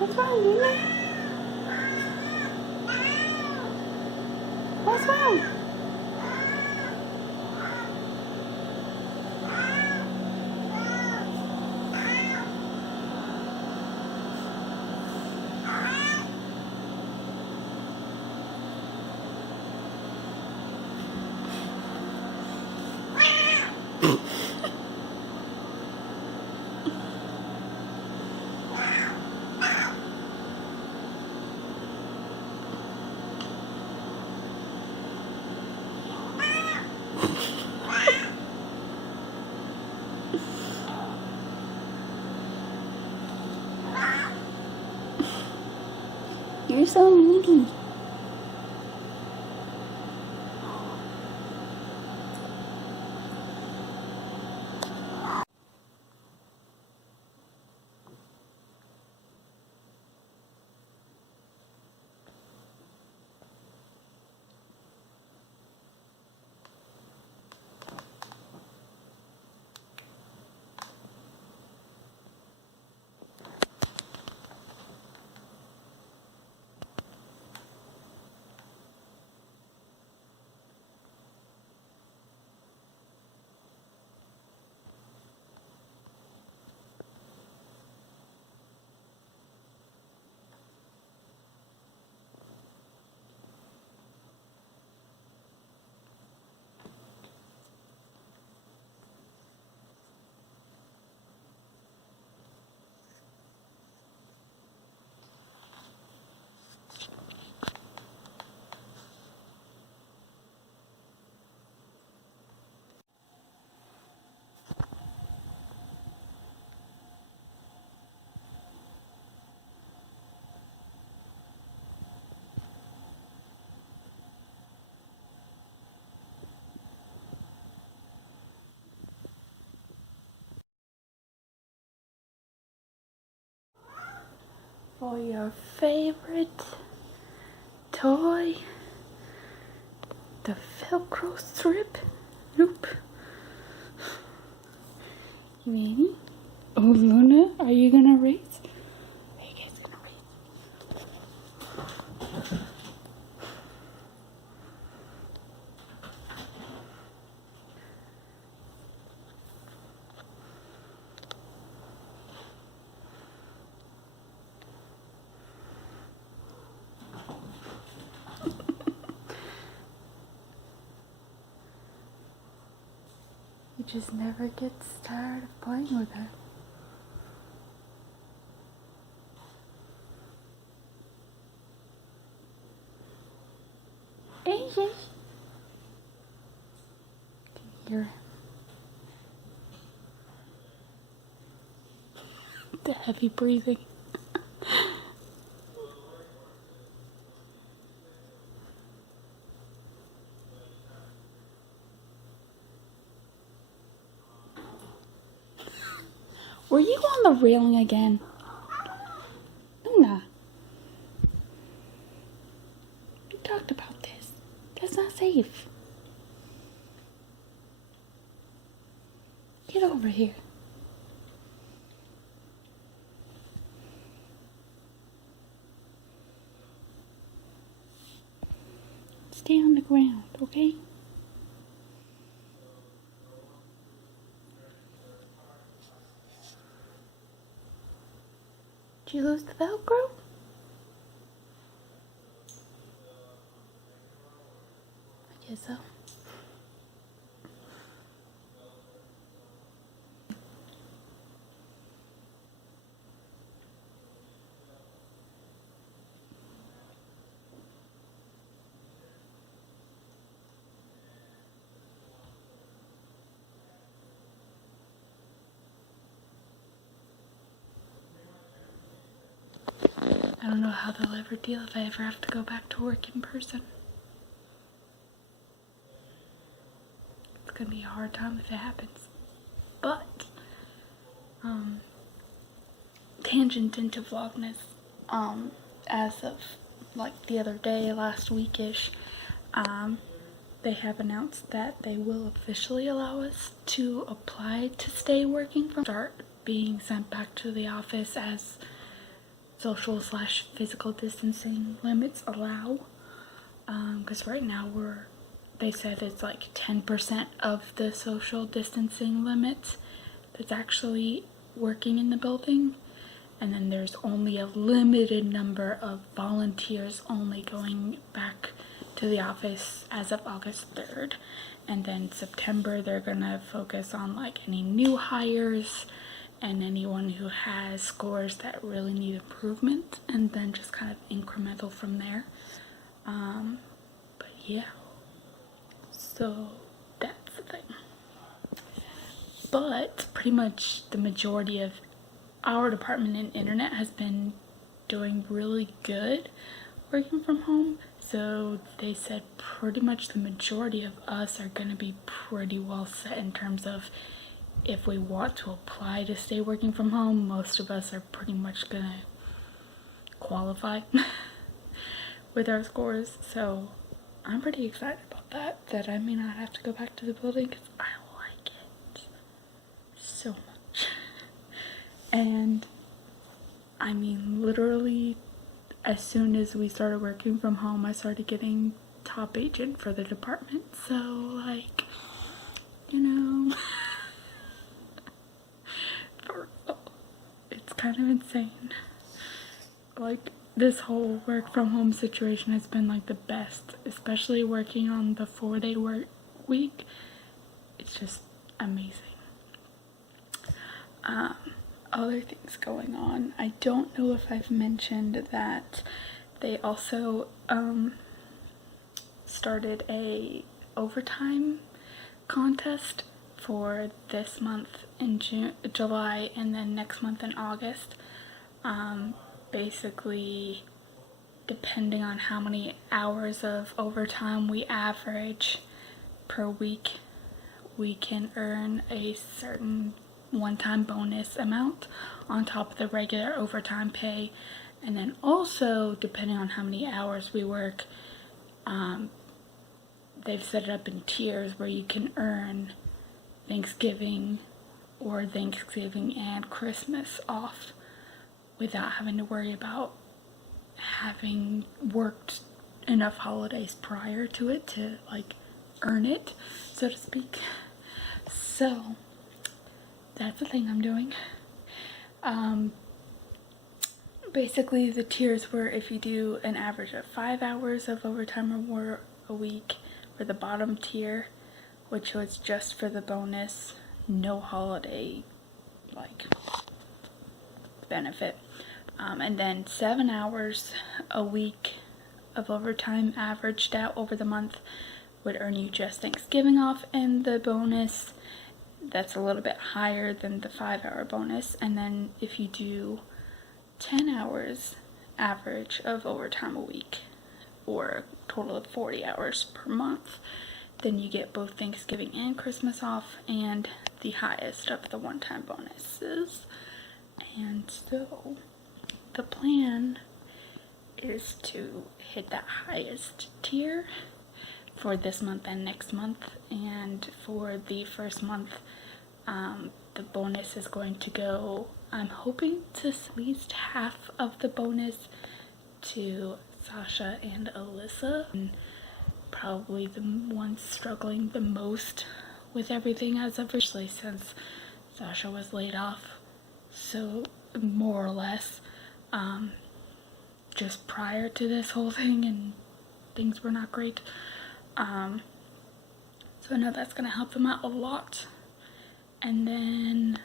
What's wrong, Luna? What's wrong? You're so needy. For your favorite toy, the Velcro strip loop. You ready? Oh, Luna, are you gonna race? Are you guys gonna race? He just never gets tired of playing with her. AJ! Can you hear him? The heavy breathing. Were you on the railing again? Luna. We talked about this. That's not safe. Get over here. Stay on the ground, okay? Did you lose the Velcro? I guess so. I don't know how they'll ever deal if I ever have to go back to work in person. It's gonna be a hard time if it happens. But, tangent into Vlogmas, as of like the other day, last weekish, they have announced that they will officially allow us to apply to stay working from start being sent back to the office as social/physical distancing limits allow. Because right now they said it's like 10% of the social distancing limits that's actually working in the building. And then there's only a limited number of volunteers only going back to the office as of August 3rd. And then September, they're gonna focus on like any new hires and anyone who has scores that really need improvement, and then just kind of incremental from there. But yeah, so that's the thing. But pretty much the majority of our department in internet has been doing really good working from home. So they said pretty much the majority of us are going to be pretty well set in terms of if we want to apply to stay working from home. Most of us are pretty much going to qualify with our scores. So I'm pretty excited about that I may not have to go back to the building because I like it so much. And I mean, literally, as soon as we started working from home, I started getting top agent for the department. So, like, you know, it's kind of insane. Like, this whole work from home situation has been like the best, especially working on the 4-day work week. It's just amazing. Other things going on. I don't know if I've mentioned that they also started a overtime contest for this month in July, and then next month in August. Basically, depending on how many hours of overtime we average per week, we can earn a certain one-time bonus amount on top of the regular overtime pay. And then also, depending on how many hours we work, they've set it up in tiers where you can earn Thanksgiving and Christmas off without having to worry about having worked enough holidays prior to it to like earn it, so to speak. So that's the thing I'm doing. Basically the tiers were, if you do an average of 5 hours of overtime or more a week, for the bottom tier, which was just for the bonus, no holiday like benefit. And then 7 hours a week of overtime averaged out over the month would earn you just Thanksgiving off, and the bonus, that's a little bit higher than the 5-hour bonus. And then if you do 10 hours average of overtime a week, or a total of 40 hours per month, then you get both Thanksgiving and Christmas off, and the highest of the one-time bonuses. And so the plan is to hit that highest tier for this month and next month. And for the first month, the bonus is going to go, I'm hoping to squeeze half of the bonus to Sasha and Alyssa, and probably the ones struggling the most with everything as of recently, since Sasha was laid off, so more or less just prior to this whole thing, and things were not great. So I know that's gonna help them out a lot. And then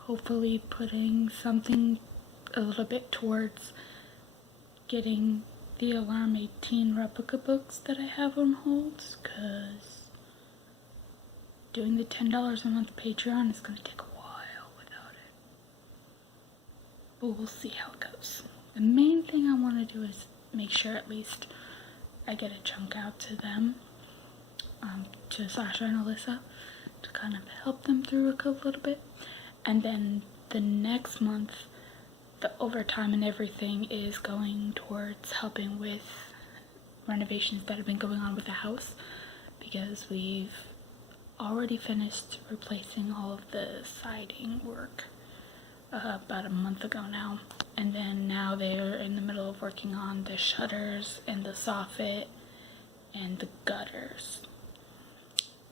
hopefully putting something a little bit towards getting the Alarm 18 replica books that I have on hold, because doing the $10 a month Patreon is going to take a while without it. But we'll see how it goes. The main thing I want to do is make sure at least I get a chunk out to them, to Sasha and Alyssa, to kind of help them through a little bit. And then the next month, the overtime and everything is going towards helping with renovations that have been going on with the house, because we've already finished replacing all of the siding work about a month ago now. And then now they're in the middle of working on the shutters and the soffit and the gutters.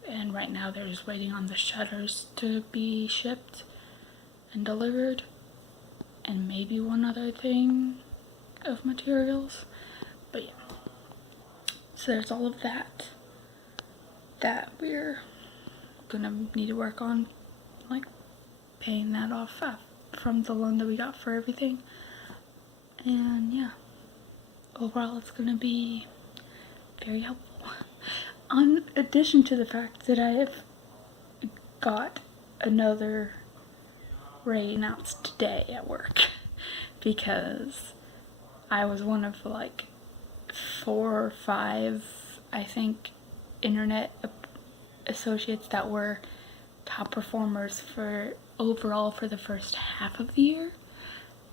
And right now they're just waiting on the shutters to be shipped and delivered, and maybe one other thing of materials. But yeah, so there's all of that we're gonna need to work on, like paying that off from the loan that we got for everything. And yeah, overall it's gonna be very helpful. In addition to the fact that I have got another raise announced today at work, because I was one of like 4 or 5, I think, internet associates that were top performers for overall for the first half of the year.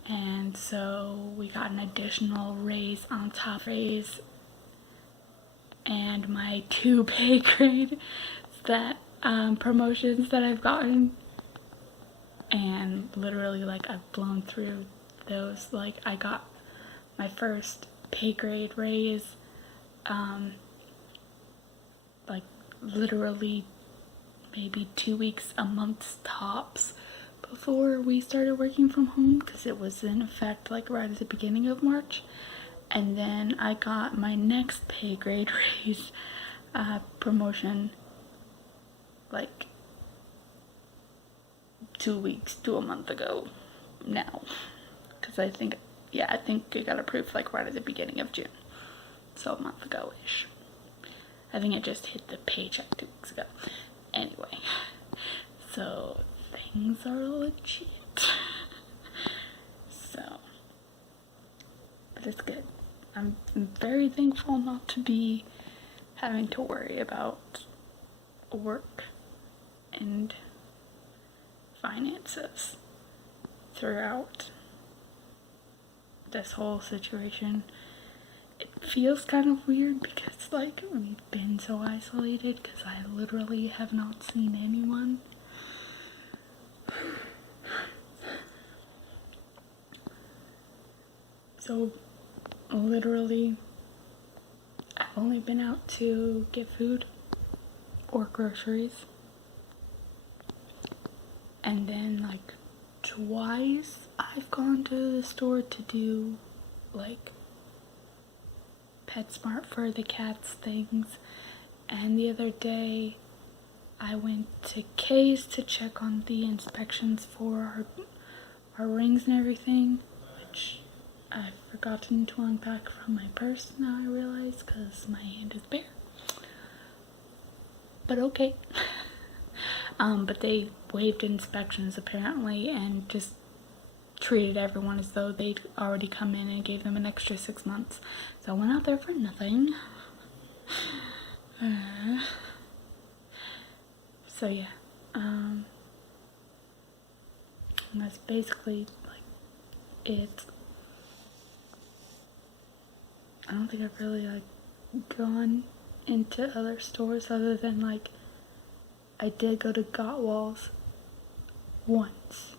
And so we got an additional raise on top raise, and my 2 pay grade that promotions that I've gotten, and literally like I've blown through those. Like I got my first pay grade raise like literally maybe 2 weeks, a month tops before we started working from home, because it was in effect like right at the beginning of March. And then I got my next pay grade raise promotion like 2 weeks to a month ago now, because I think it got approved like right at the beginning of June, so a month ago-ish. I think it just hit the paycheck 2 weeks ago. Anyway, so things are legit. So, but it's good. I'm very thankful not to be having to worry about work and finances throughout this whole situation. It feels kind of weird because like we've been so isolated, because I literally have not seen anyone. So literally I've only been out to get food or groceries, and then like twice I've gone to the store to do like PetSmart for the cats things. And the other day I went to Kay's to check on the inspections for our rings and everything, which I've forgotten to unpack from my purse now I realize, because my hand is bare. But okay. But they waived inspections apparently and just treated everyone as though they'd already come in and gave them an extra 6 months. So I went out there for nothing. So yeah, and that's basically like it. I don't think I've really like gone into other stores other than like I did go to Gottwall's once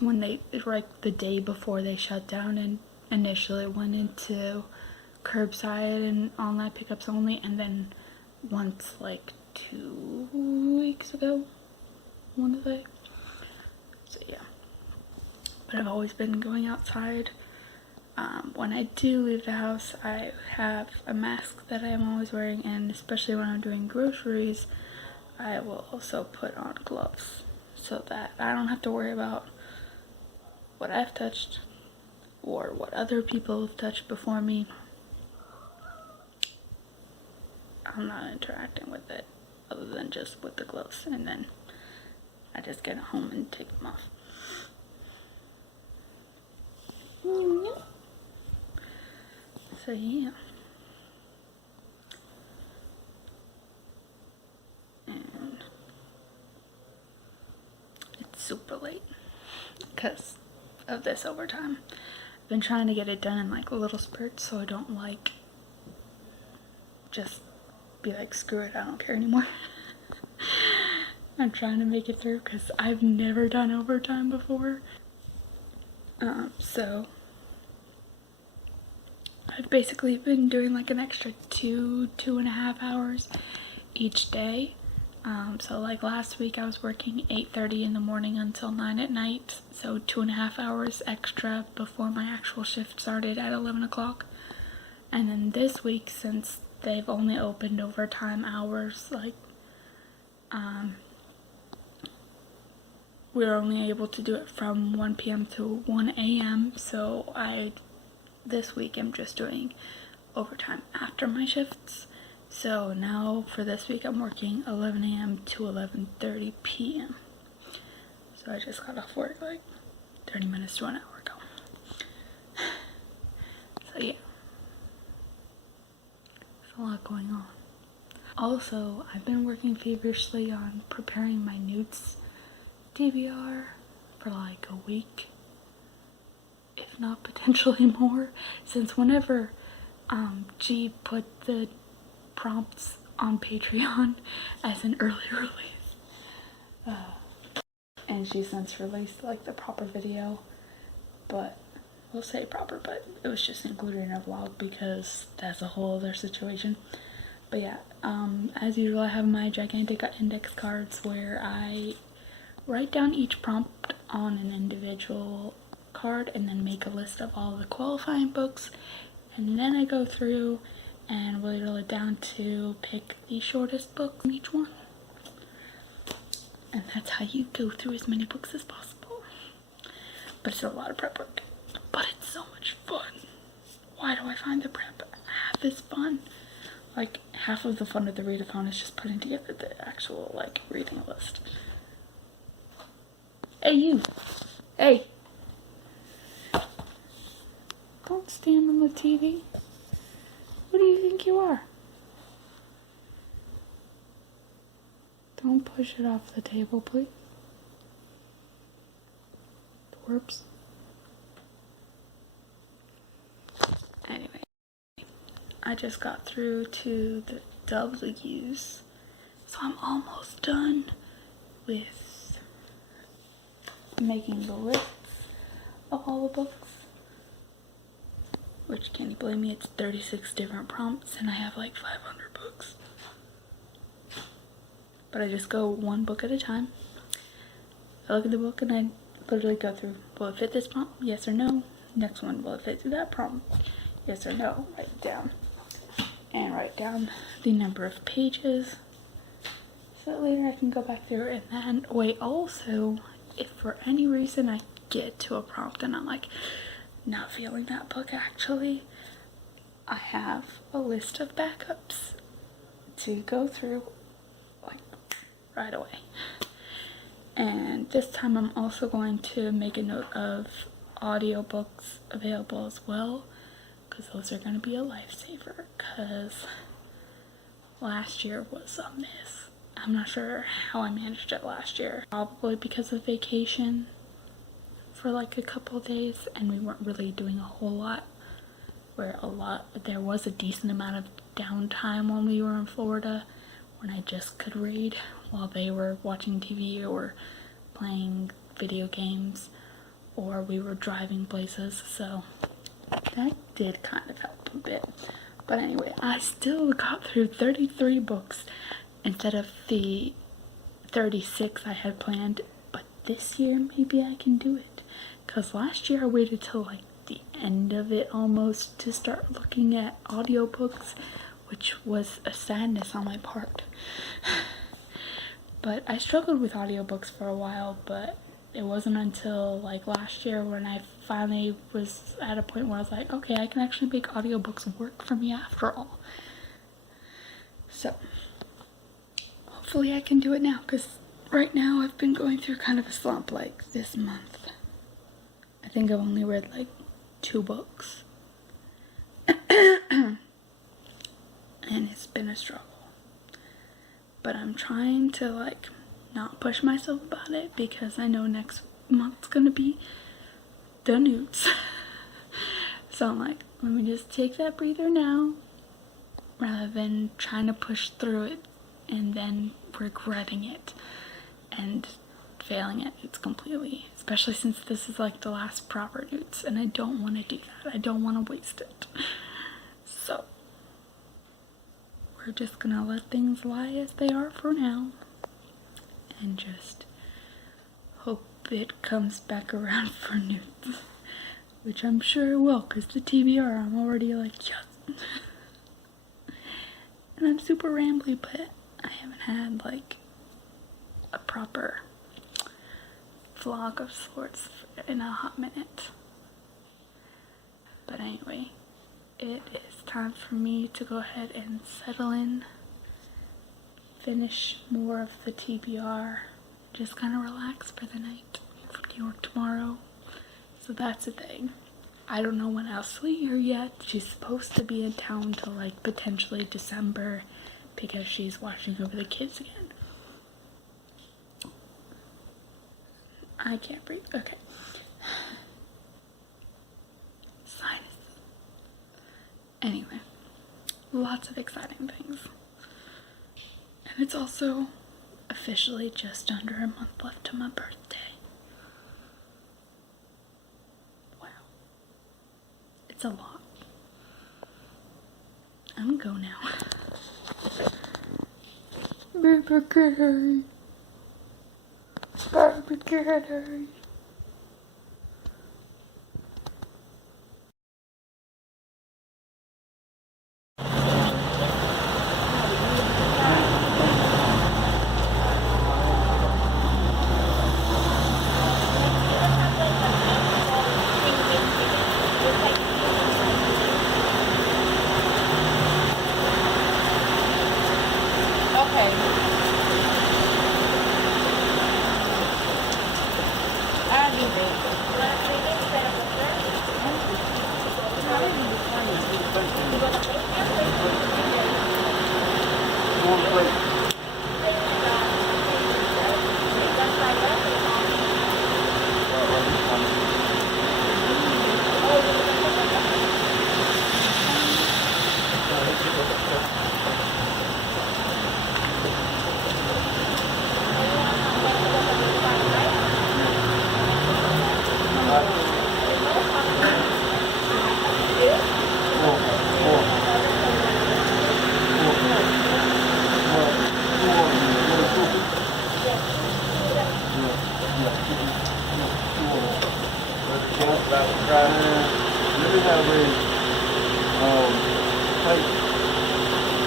when they, like the day before they shut down, and initially went into curbside and online pickups only, and then once like 2 weeks ago, one of they. So yeah, but I've always been going outside. When I do leave the house, I have a mask that I am always wearing, and especially when I'm doing groceries, I will also put on gloves so that I don't have to worry about what I've touched or what other people have touched before me. I'm not interacting with it other than just with the gloves, and then I just get home and take them off. So yeah. And it's super late because of this overtime. I've been trying to get it done in like little spurts so I don't like just be like, screw it, I don't care anymore. I'm trying to make it through because I've never done overtime before. So I've basically been doing like an extra 2.5 hours each day. So like last week I was working 8:30 in the morning until 9 at night, so 2.5 hours extra before my actual shift started at 11 o'clock. And then this week, since they've only opened overtime hours, like we're only able to do it from 1 p.m. to 1 a.m. So this week I'm just doing overtime after my shifts. So now for this week I'm working 11 a.m. to 11:30 p.m. So I just got off work like 30 minutes to an hour ago. So yeah, there's a lot going on. Also, I've been working feverishly on preparing my NEWTs DVR for like a week, if not potentially more, since whenever G put the prompts on Patreon as an early release, and she since released like the proper video, but we'll say proper, but it was just included in a vlog because that's a whole other situation. But yeah, as usual, I have my gigantic index cards where I write down each prompt on an individual card and then make a list of all the qualifying books, and then I go through and whittle it down to pick the shortest book from each one. And that's how you go through as many books as possible. But it's a lot of prep work. But it's so much fun. Why do I find the prep half as fun? Like, half of the fun of the readathon is just putting together the actual, like, reading list. Hey, you! Hey! Don't stand on the TV. Who do you think you are? Don't push it off the table, please. Twerps. Anyway, I just got through to the W's, so I'm almost done with making the lists of all the books. Which, can you blame me, it's 36 different prompts and I have like 500 books. But I just go one book at a time. I look at the book and I literally go through, will it fit this prompt? Yes or no. Next one, will it fit that prompt? Yes or no. Write it down. And write down the number of pages, so that later I can go back through. And then, wait, also, if for any reason I get to a prompt and I'm like, not feeling that book actually, I have a list of backups to go through like right away. And this time I'm also going to make a note of audiobooks available as well, because those are going to be a lifesaver, because last year was a mess. I'm not sure how I managed it last year. Probably because of vacation for like a couple of days and we weren't really doing a whole lot, there was a decent amount of downtime when we were in Florida when I just could read while they were watching TV or playing video games or we were driving places, so that did kind of help a bit. But anyway, I still got through 33 books instead of the 36 I had planned, but this year maybe I can do it. Because last year I waited till like the end of it almost to start looking at audiobooks, which was a sadness on my part. But I struggled with audiobooks for a while, but it wasn't until like last year when I finally was at a point where I was like, okay, I can actually make audiobooks work for me after all. So hopefully I can do it now, because right now I've been going through kind of a slump like this month. I think I've only read like 2 books. And it's been a struggle. But I'm trying to like not push myself about it, because I know next month's gonna be the NEWTs. So I'm like, let me just take that breather now, rather than trying to push through it and then regretting it and failing at NEWTs completely, especially since this is like the last proper NEWTs, and I don't want to do that. I don't want to waste it. So we're just gonna let things lie as they are for now and just hope it comes back around for NEWTs, which I'm sure it will, because the TBR, I'm already like, yes. And I'm super rambly, but I haven't had like a proper vlog of sorts in a hot minute. But anyway, it is time for me to go ahead and settle in, finish more of the TBR, just kind of relax for the night for New York tomorrow. So that's the thing. I don't know when else will hear yet. She's supposed to be in town till like potentially December because she's watching over the kids again. I can't breathe. Okay. Sinus. Anyway, lots of exciting things. And it's also officially just under a month left to my birthday. Wow. It's a lot. I'm gonna go now. Baby.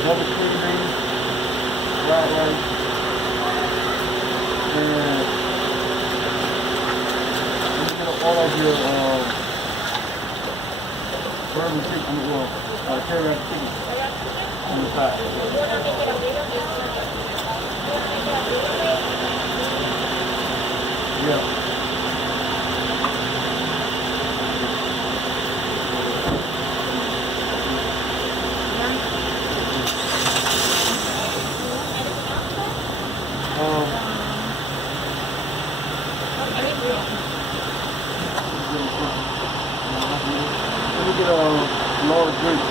Double cream beans, fried rice, and you get all of your bourbon chicken, teriyaki chicken on the side. Yeah. Let me get a large drink.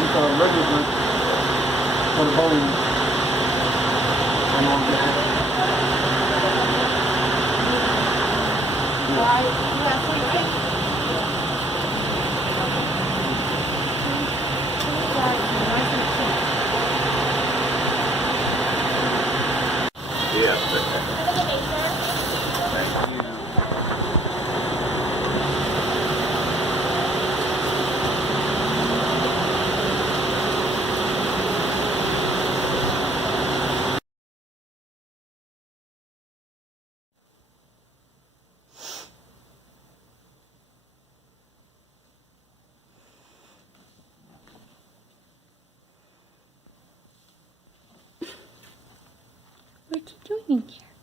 With a regular drink for the bowling. And I'll get that. What you doing here?